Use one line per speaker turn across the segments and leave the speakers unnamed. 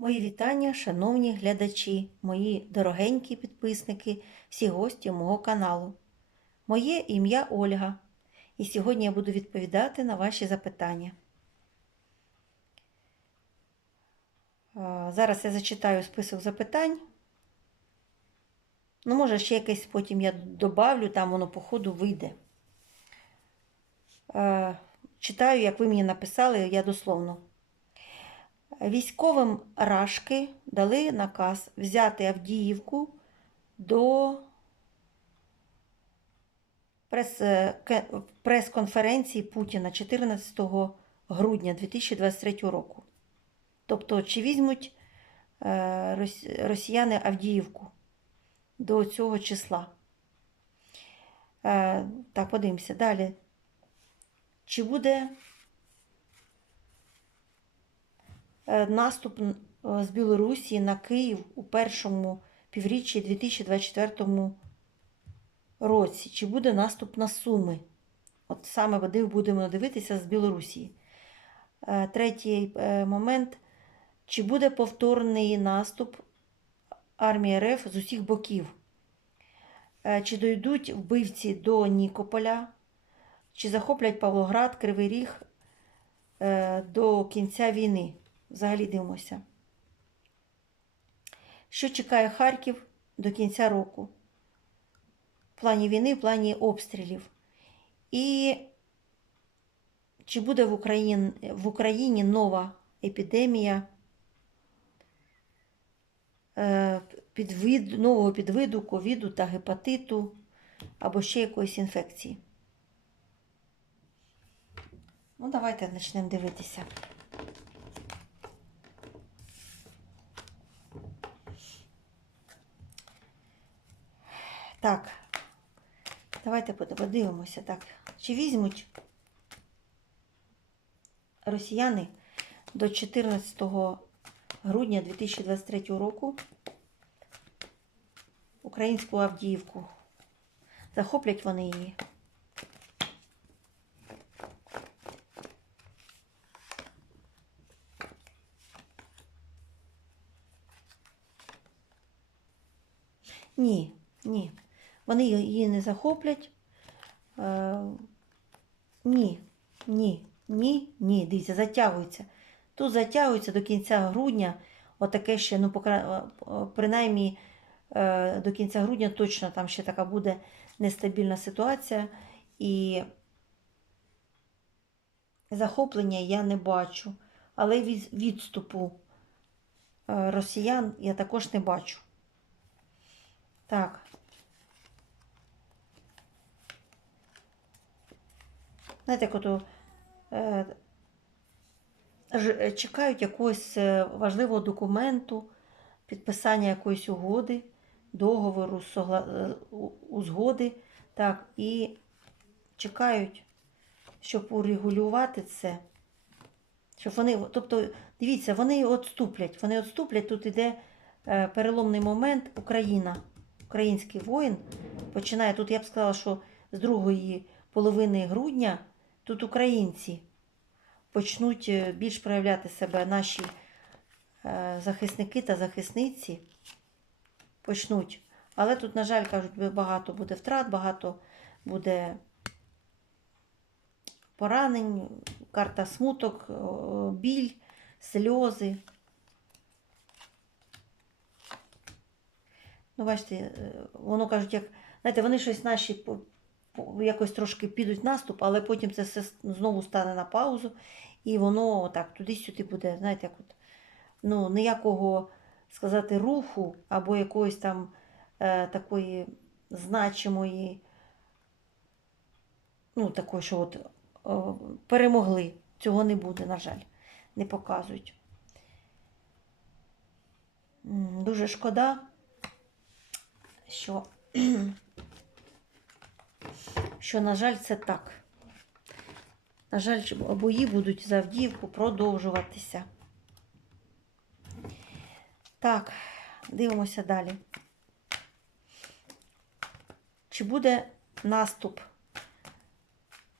Мої вітання, шановні глядачі, мої дорогенькі підписники, всі гості мого каналу. Моє ім'я Ольга, і сьогодні я буду відповідати на ваші запитання. Зараз я зачитаю список запитань. Ну, може, ще якесь потім я добавлю, там воно по ходу вийде. Читаю, як ви мені написали, я дословно. Військовим Рашки дали наказ взяти Авдіївку до прес-конференції Путіна 14 грудня 2023 року. Тобто, чи візьмуть е, росіяни Авдіївку до цього числа? Е, Так, подивимося далі. Чи буде е, наступ е, з Білорусі на Київ у першому півріччі 2024 році? Чи буде наступ на Суми? От саме води будемо дивитися з Білорусі. Е, Третій е, момент. Чи буде повторний наступ армії РФ з усіх боків? Е, Чи дойдуть вбивці до Нікополя? Чи захоплять Павлоград, Кривий Ріг е, до кінця війни? Взагалі дивимося. Що чекає Харків до кінця року? В плані війни, в плані обстрілів. І чи буде в Україні, в Україні нова епідемія е, підвид, нового підвиду ковіду та гепатиту або ще якоїсь інфекції? Ну, давайте почнемо дивитися. Так, давайте под- подивимося. Так, чи візьмуть росіяни до 14 грудня 2023 року українську Авдіївку? Захоплять вони її? Ні, ні. Вони її не захоплять. Е, ні, ні, ні, ні. Дивіться, затягується. Тут затягується до кінця грудня. Отаке ще, ну, покра... е, принаймні е, до кінця грудня точно там ще така буде нестабільна ситуація. І захоплення я не бачу. Але від- відступу е, росіян я також не бачу. Так. Знаєте, як ото е, ж- е, чекають якогось е, важливого документу, підписання якоїсь угоди, договору, согла- е, узгоди, так, і чекають, щоб урегулювати це. Щоб вони, тобто, дивіться, вони відступлять. Вони відступлять, тут іде е, переломний момент Україна. Український воїн починає. Тут я б сказала, що з другої половини грудня тут українці почнуть е, більш проявляти себе наші е, захисники та захисниці почнуть. Але тут, на жаль, кажуть, багато буде втрат, багато буде поранень, карта смуток, біль, сльози. Ну, бачите, е, воно кажуть, як, знаєте, вони щось наші якось трошки підуть наступ, але потім це все знову стане на паузу, і воно так туди-сюди буде, знаєте, як от, ну, ніякого сказати руху або якоїсь там е, такої значимої, ну, такої, що от о, перемогли. Цього не буде, на жаль, не показують. Дуже шкода, що, що, на жаль, це так. На жаль, бої будуть за Авдіївку продовжуватися. Так, дивимося далі. Чи буде наступ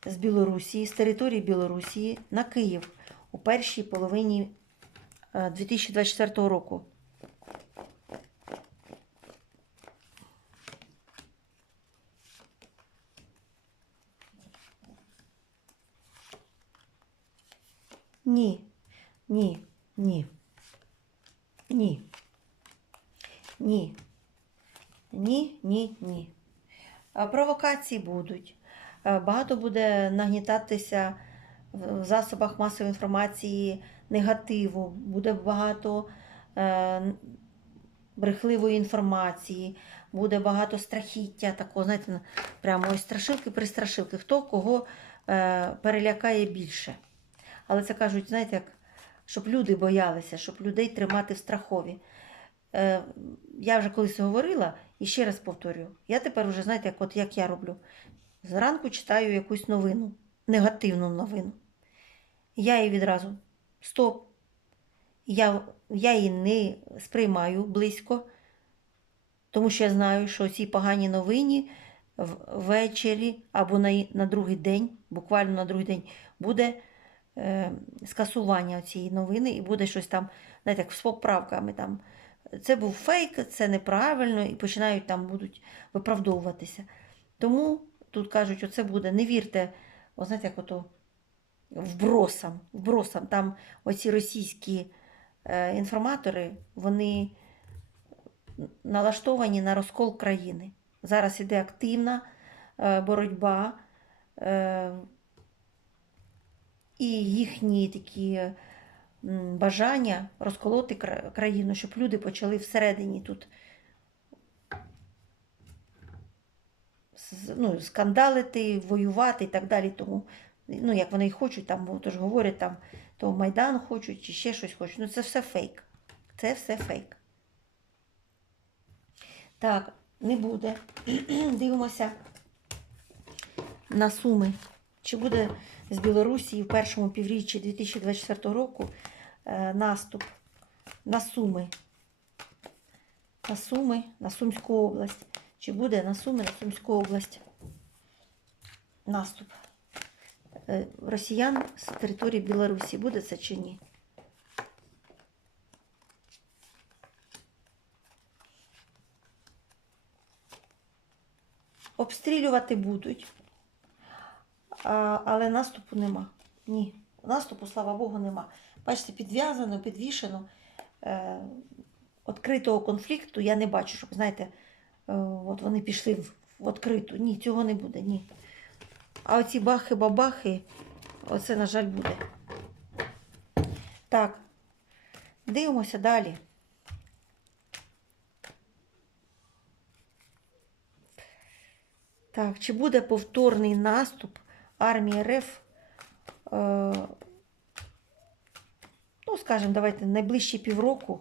з Білорусі, з території Білорусі на Київ у першій половині е, 2024 року. Ні, ні, ні. Ні. Ні. Ні, ні, ні. Провокації будуть. Е, Багато буде нагнітатися в засобах масової інформації негативу, буде багато е, брехливої інформації, буде багато страхіття, такого, знаєте, прямо ось страшилки пристрашилки. Хто кого е, перелякає більше. Але це кажуть, знаєте, як, щоб люди боялися, щоб людей тримати в страхові. Е, я вже колись говорила і ще раз повторюю. Я тепер вже, знаєте, як, от як я роблю. Зранку читаю якусь новину, негативну новину. Я її відразу стоп. Я, я її не сприймаю близько, тому що я знаю, що ці погані новині ввечері або на, на другий день, буквально на другий день, буде скасування цієї новини і буде щось там, знаєте, як з поправками там. Це був фейк, це неправильно, і починають там будуть виправдовуватися. Тому тут кажуть, оце буде, не вірте, о, знаєте, як ото вбросам, вбросам. Там оці російські е, інформатори, вони налаштовані на розкол країни. Зараз іде активна е, боротьба, е, і їхні такі бажання розколоти країну, щоб люди почали всередині тут ну, скандалити, воювати і так далі. Тому, ну, як вони й хочуть, там бо то ж говорять, там, то Майдан хочуть чи ще щось хочуть. Ну, це все фейк. Це все фейк. Так, не буде. Дивимося на суми. Чи буде з Білорусі в першому півріччі 2024 року е, наступ на Суми? На Суми, на Сумську область. Чи буде на Суми, на Сумську область наступ е, росіян з території Білорусі? Буде це чи ні? Обстрілювати будуть, а, але наступу нема. Ні, наступу, слава Богу, нема. Бачите, підв'язано, підвішено. Е, відкритого конфлікту я не бачу, щоб, знаєте, е, от вони пішли в, в відкриту. Ні, цього не буде, ні. А оці бахи-бабахи, оце, на жаль, буде. Так, дивимося далі. Так, чи буде повторний наступ армії РФ? Е, ну, скажімо, давайте найближчі півроку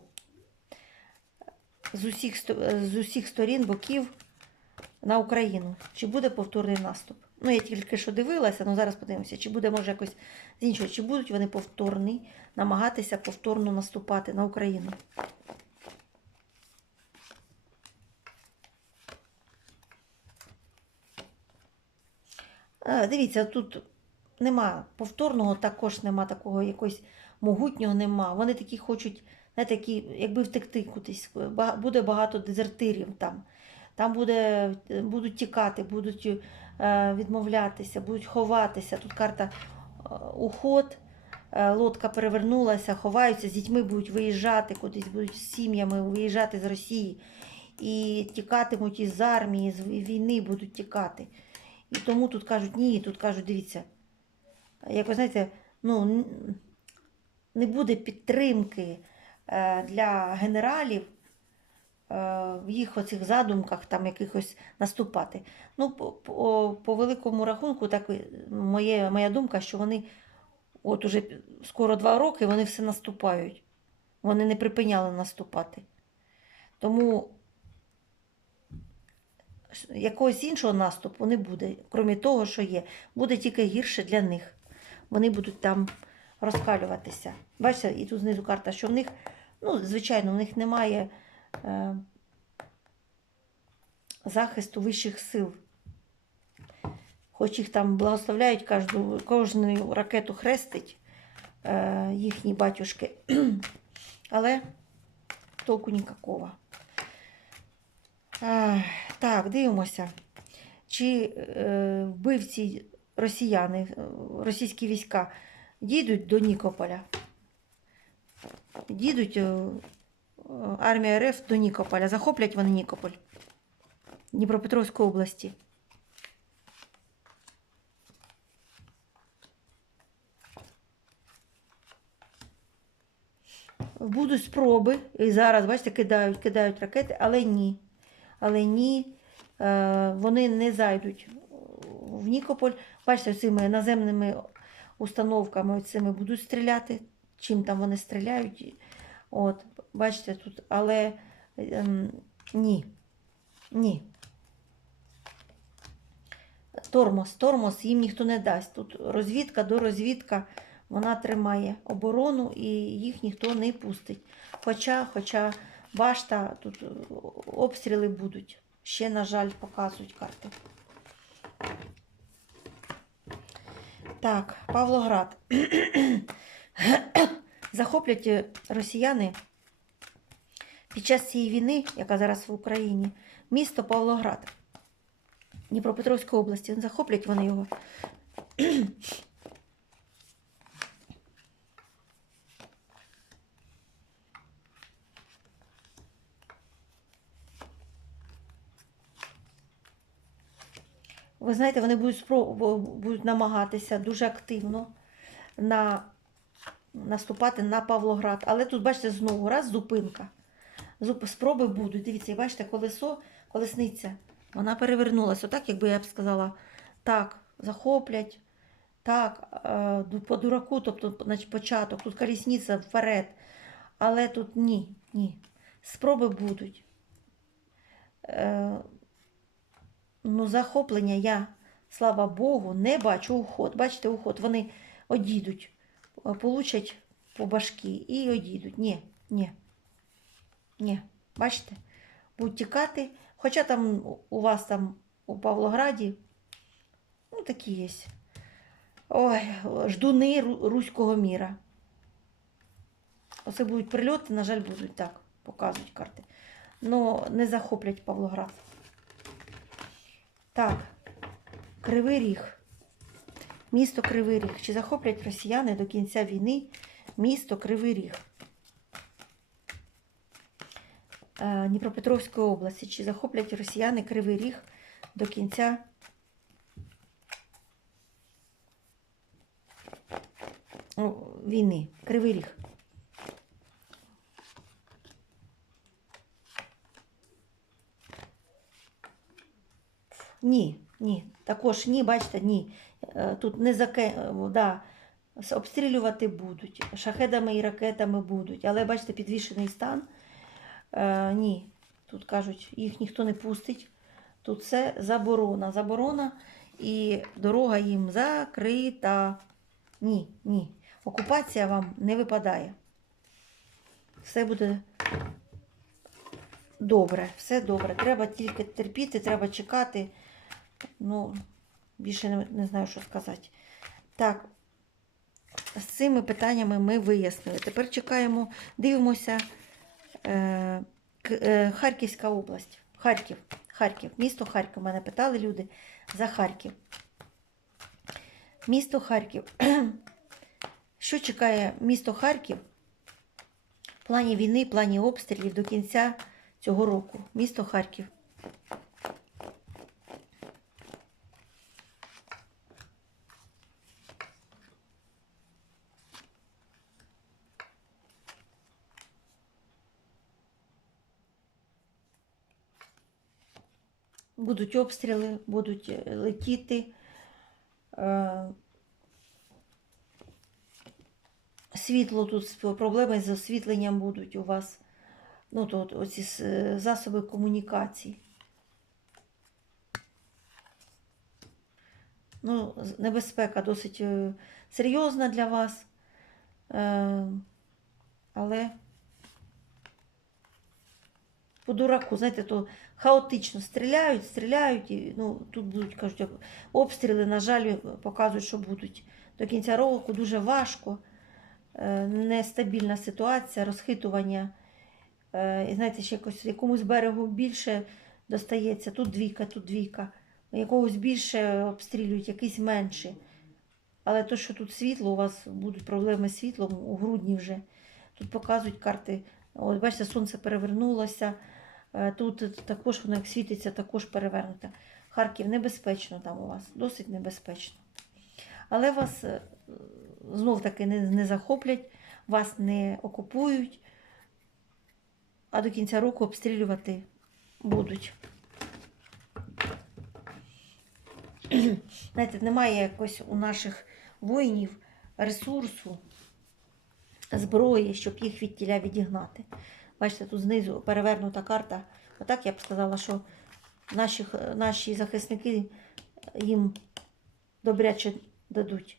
з усіх, з усіх сторін боків на Україну. Чи буде повторний наступ? Ну, я тільки що дивилася, ну зараз подивимося, чи буде, може, якось з іншого, чи будуть вони повторний, намагатися повторно наступати на Україну. Дивіться, тут нема повторного, також нема такого якогось могутнього нема. Вони такі хочуть, знаєте, такі, якби втекти кудись. Буде багато дезертирів там. Там буде, будуть тікати, будуть е, відмовлятися, будуть ховатися. Тут карта е, уход, е, лодка перевернулася, ховаються, з дітьми будуть виїжджати кудись, будуть з сім'ями виїжджати з Росії. І тікатимуть із армії, з війни будуть тікати. І тому тут кажуть, ні, тут кажуть, дивіться, як ви знаєте, ну, не буде підтримки е, для генералів е, в їх оцих задумках там якихось наступати. Ну, по, по, по великому рахунку, так моє, моя думка, що вони от уже скоро два роки вони все наступають. Вони не припиняли наступати. Тому якогось іншого наступу не буде, крім того, що є. Буде тільки гірше для них. Вони будуть там розкалюватися. Бачите, і тут знизу карта, що в них, ну, звичайно, в них немає е, захисту вищих сил. Хоч їх там благословляють, кожну, кожну ракету хрестить е, їхні батюшки. Але толку ніякого. Так, дивимося. Чи е, вбивці росіяни, е, російські війська дійдуть до Нікополя? Дійдуть е, армія РФ до Нікополя. Захоплять вони Нікополь Дніпропетровської області. Будуть спроби, і зараз, бачите, кидають, кидають ракети, але ні. Але ні, е, вони не зайдуть в Нікополь. Бачите, цими наземними установками цими будуть стріляти. Чим там вони стріляють. От, бачите, тут, але ем, ні. Ні. Тормоз, тормоз їм ніхто не дасть. Тут розвідка до розвідка, вона тримає оборону і їх ніхто не пустить. Хоча, хоча башта, тут е, обстріли будуть. Ще, на жаль, показують карти. Так, Павлоград. Захоплять е, росіяни під час цієї війни, яка зараз в Україні, місто Павлоград. Дніпропетровської області. Захоплять вони його. Ви знаєте, вони будуть, спро- будуть намагатися дуже активно на, наступати на Павлоград. Але тут, бачите, знову раз зупинка. Зуп- Спроби будуть. Дивіться, бачите, колесо, колесниця. Вона перевернулася. Отак, якби я б сказала, так, захоплять, так, е, по дураку, тобто значить, початок, тут колісниця вперед. Але тут ні, ні. Спроби будуть. Ну, захоплення я, слава Богу, не бачу уход. Бачите, уход. Вони одійдуть, е, получать по башки і одійдуть. Ні, ні. Ні. Бачите? Будуть тікати. Хоча там у вас там у Павлограді, ну, такі є. Ой, ждуни руського міра. Оце будуть прильоти, на жаль, будуть так, показують карти. Но не захоплять Павлоград. Так, Кривий Ріг. Місто Кривий Ріг. Чи захоплять росіяни до кінця війни місто Кривий Ріг? Е, Дніпропетровської області. Чи захоплять росіяни Кривий Ріг до кінця війни? Кривий Ріг. Ні, ні. Також ні, бачите, ні. Е, Тут не заке... е, да, обстрілювати будуть, шахедами і ракетами будуть. Але бачите, підвішений стан. Е, ні. Тут кажуть, їх ніхто не пустить. Тут це заборона. Заборона і дорога їм закрита. Ні, ні. Окупація вам не випадає. Все буде добре, все добре. Треба тільки терпіти, треба чекати. Ну, більше не, не знаю, що сказати. Так, з цими питаннями ми вияснили. Тепер чекаємо, дивимося. Е, е, Харківська область. Харків. Харків. Місто Харків. Мене питали люди за Харків. Місто Харків. Що чекає місто Харків в плані війни, в плані обстрілів до кінця цього року? Місто Харків. Будуть обстріли, будуть е, летіти. Е, Світло тут проблеми з освітленням будуть у вас. Ну, то оці е, засоби комунікацій. Ну, небезпека досить серйозна для вас. Але по дураку, знаєте, то хаотично стріляють, стріляють, і ну, тут будуть, кажуть, обстріли, на жаль, показують, що будуть. До кінця року дуже важко. е, нестабільна ситуація, розхитування. Е, І знаєте, ще якось якомусь берегу більше достається. Тут двійка, тут двійка. Якогось більше обстрілюють, якийсь менше. Але то, що тут світло, у вас будуть проблеми з світлом у грудні вже. Тут показують карти. От бачите, сонце перевернулося. Е, Тут також воно як світиться, також перевернуте. Харків небезпечно там у вас, досить небезпечно. Але вас е, знов таки не, не захоплять, вас не окупують, а до кінця року обстрілювати будуть. Знаєте, немає якось у наших воїнів ресурсу, зброї, щоб їх від тіля відігнати. Бачите, тут знизу перевернута карта. Отак я б сказала, що наші, наші захисники їм добряче дадуть.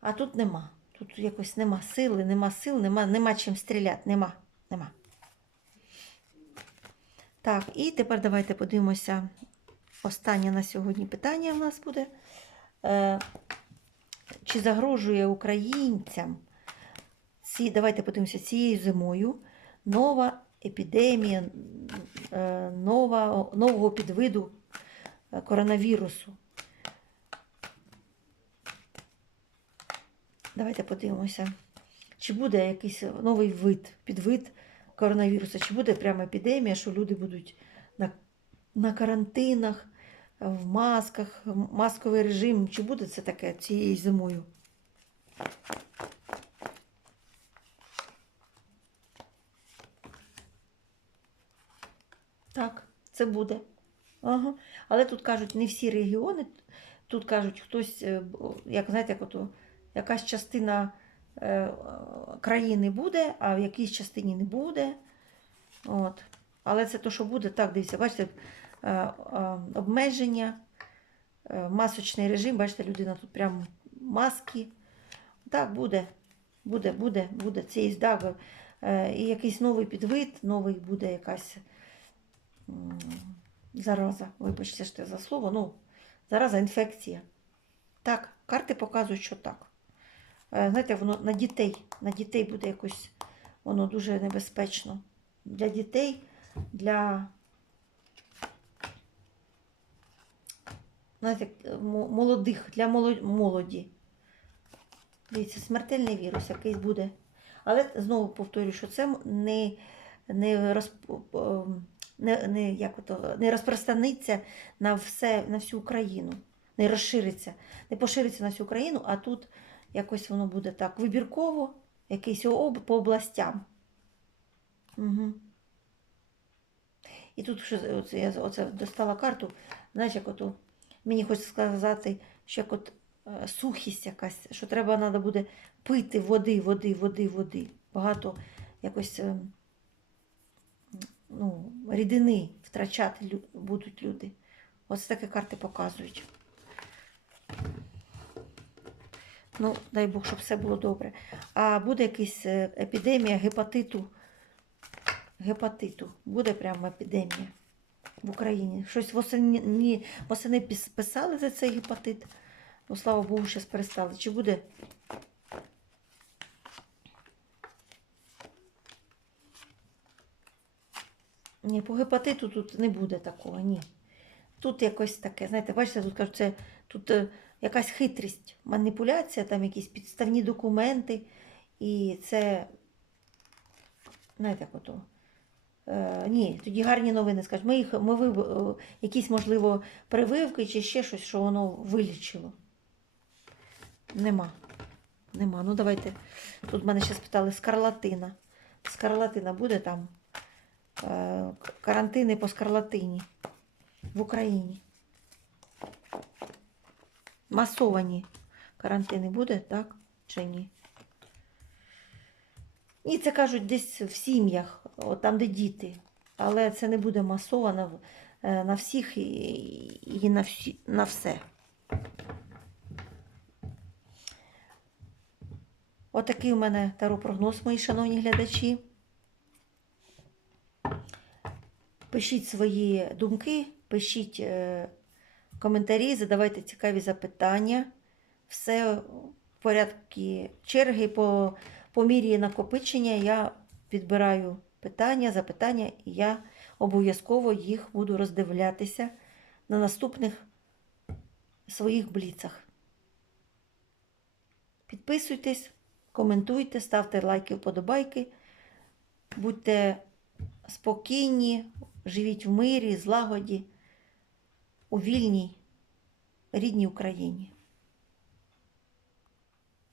А тут нема. Тут якось нема сили, нема сил, нема, нема чим стріляти. Нема. Нема. Так, і тепер давайте подивимося. Останнє на сьогодні питання в нас буде. Е, чи загрожує українцям ці, давайте подивимося, цією зимою нова епідемія, е, нова, нового підвиду е, коронавірусу? Давайте подивимося, чи буде якийсь новий вид, підвид коронавірусу, чи буде прямо епідемія, що люди будуть на, на карантинах, в масках, масковий режим, чи буде це таке цією зимою? Так, це буде. Ага. Але тут кажуть, не всі регіони. Тут кажуть, хтось, е, як знаєте, як ото, якась частина е, країни буде, а в якійсь частині не буде. От. Але це то, що буде, так, дивіться, бачите, е, е, обмеження, е, масочний режим, бачите, людина тут прямо маски. Так, буде, буде, буде, буде. Це є да, е, і якийсь новий підвид, новий буде якась зараза. Вибачте що за слово. Ну, зараза, інфекція. Так, карти показують, що так. Е, Знаєте, воно на дітей, на дітей буде якось воно дуже небезпечно. Для дітей, для знаєте, молодих, для молоді. Дивіться, смертельний вірус якийсь буде. Але знову повторюю, що це не, не, розп... ем, не, не, як ото, не розпространиться на, все, на всю Україну, не розшириться, не пошириться на всю Україну, а тут якось воно буде так вибірково, якийсь об, по областям. Угу. І тут оце, я оце достала карту, знаєш, як ото, мені хочеться сказати, що як от е, сухість якась, що треба треба буде пити води, води, води, води. Багато якось е, ну, рідини втрачати будуть люди. Ось такі карти показують. Ну, дай Бог, щоб все було добре. А буде якась е, епідемія гепатиту. Гепатиту. Буде прямо епідемія в Україні. Щось восени, восени писали за цей гепатит. Ну, слава Богу, зараз перестали. Чи буде? Ні, по гепатиту тут не буде такого, ні. Тут якось таке, знаєте, бачите, тут кажуть, це тут е, якась хитрість, маніпуляція, там якісь підставні документи. І це, знаєте, як ото. Е, ні, тоді гарні новини скажуть. Ми їх, ми ви, е, якісь, можливо, прививки чи ще щось, що воно вилічило. Нема. Нема. Ну давайте. Тут мене ще спитали скарлатина. Скарлатина буде там. Е, карантини по скарлатині в Україні. Масовані карантини буде, так? Чи ні? Ні, це кажуть десь в сім'ях, там, де діти. Але це не буде масовано е, на всіх і, на, всі, на все. Отакий у мене таро-прогноз, мої шановні глядачі. Пишіть свої думки, пишіть е, коментарі, задавайте цікаві запитання. Все в порядку черги по, по мірі накопичення я підбираю питання, запитання, і я обов'язково їх буду роздивлятися на наступних своїх бліцах. Підписуйтесь, коментуйте, ставте лайки, вподобайки. Будьте спокійні, живіть в мирі, злагоді, у вільній рідній Україні.